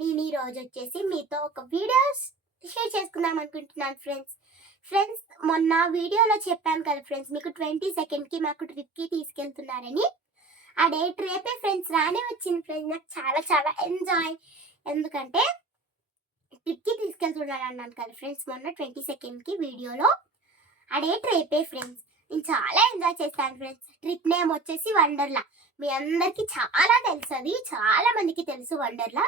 నేను ఈ రోజు వచ్చేసి మీతో ఒక వీడియో షేర్ చేసుకుందాం అనుకుంటున్నాను ఫ్రెండ్స్. ఫ్రెండ్స్, మొన్న వీడియోలో చెప్పాను కదా ఫ్రెండ్స్, మీకు 22nd మాకు ట్రిప్కి తీసుకెళ్తున్నారని. ఆ డేట్ రేపే ఫ్రెండ్స్, రానే వచ్చింది ఫ్రెండ్స్. నాకు చాలా చాలా ఎంజాయ్. ఎందుకంటే ట్రిప్కి తీసుకెళ్తున్నారు అన్నాను కదా ఫ్రెండ్స్ మొన్న 22nd వీడియోలో. ఆ డేట్ రేపే ఫ్రెండ్స్. నేను చాలా ఎంజాయ్ చేస్తాను ఫ్రెండ్స్. ట్రిప్ నేమ్ వచ్చేసి వండర్లా. మీ అందరికీ చాలా తెలుసు, అది చాలా మందికి తెలుసు వండర్లా.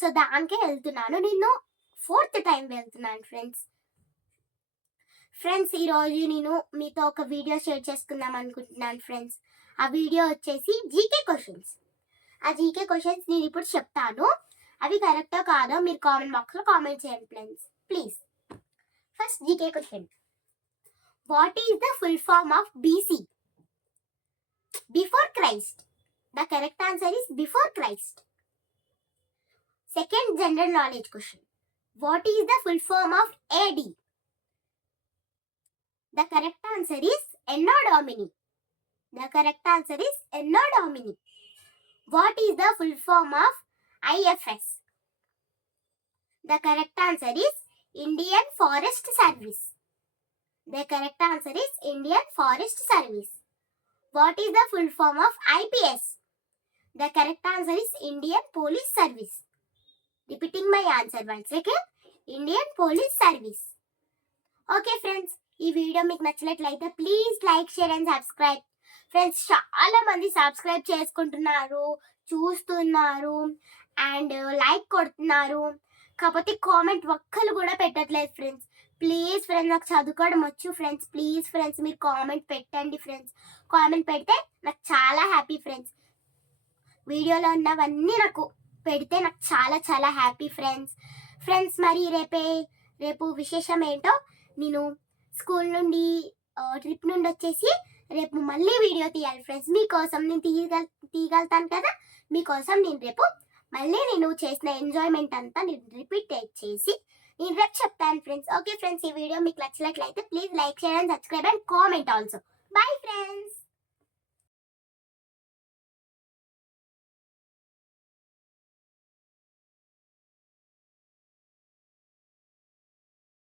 సో దానికే వెళ్తున్నాను. నేను 4th టైం వెళ్తున్నాను ఫ్రెండ్స్. ఫ్రెండ్స్, ఈరోజు నేను మీతో ఒక వీడియో షేర్ చేసుకుందాం అనుకుంటున్నాను ఫ్రెండ్స్. ఆ వీడియో వచ్చేసి జీకే క్వశ్చన్స్. ఆ జీకే క్వశ్చన్స్ నేను ఇప్పుడు చెప్తాను. అవి కరెక్టో కాదో మీరు కామెంట్ బాక్స్లో కామెంట్ చేయండి friends please. First GK question. What is the full form of BC? Before Christ. The correct answer is before Christ. Second general knowledge question. What is the full form of AD? The correct answer is Anno Domini. The correct answer is Anno Domini. What is the full form of IFS? The correct answer is Indian Forest Service. The correct answer is Indian Forest Service. What is the full form of IPS? The correct answer is Indian Police Service. Repeating my answer once again. Indian Police Service. Okay friends, ఈ video మీకు నచ్చినట్లయితే please like, share and subscribe. Friends, చాలా మంది subscribe చేసుకుంటున్నారు, చూస్తున్నారు and like కొడుతున్నారు. కాకపోతే comment ఒక్కరు కూడా పెట్టట్లేదు ఫ్రెండ్స్. ప్లీజ్ ఫ్రెండ్స్, నాకు చదువుకోవడం వచ్చు ఫ్రెండ్స్. ప్లీజ్ ఫ్రెండ్స్, మీరు కామెంట్ పెట్టండి ఫ్రెండ్స్. కామెంట్ పెడితే నాకు చాలా హ్యాపీ ఫ్రెండ్స్. వీడియోలో ఉన్నవన్నీ నాకు పెడితే నాకు చాలా చాలా హ్యాపీ ఫ్రెండ్స్. ఫ్రెండ్స్, మరి రేపు విశేషం ఏంటో నేను స్కూల్ నుండి ట్రిప్ నుండి వచ్చేసి రేపు మళ్ళీ వీడియో తీయాలి ఫ్రెండ్స్. మీకోసం నేను తీయగలుగుతాను కదా, మీకోసం నేను రేపు మళ్ళీ నేను చేసిన ఎంజాయ్మెంట్ అంతా నేను రిపీట్ చేసి నేను రేపు చెప్తాను ఫ్రెండ్స్. ఓకే ఫ్రెండ్స్, ఈ వీడియో మీకు నచ్చినట్లయితే please like, share and subscribe and comment also. Bye friends.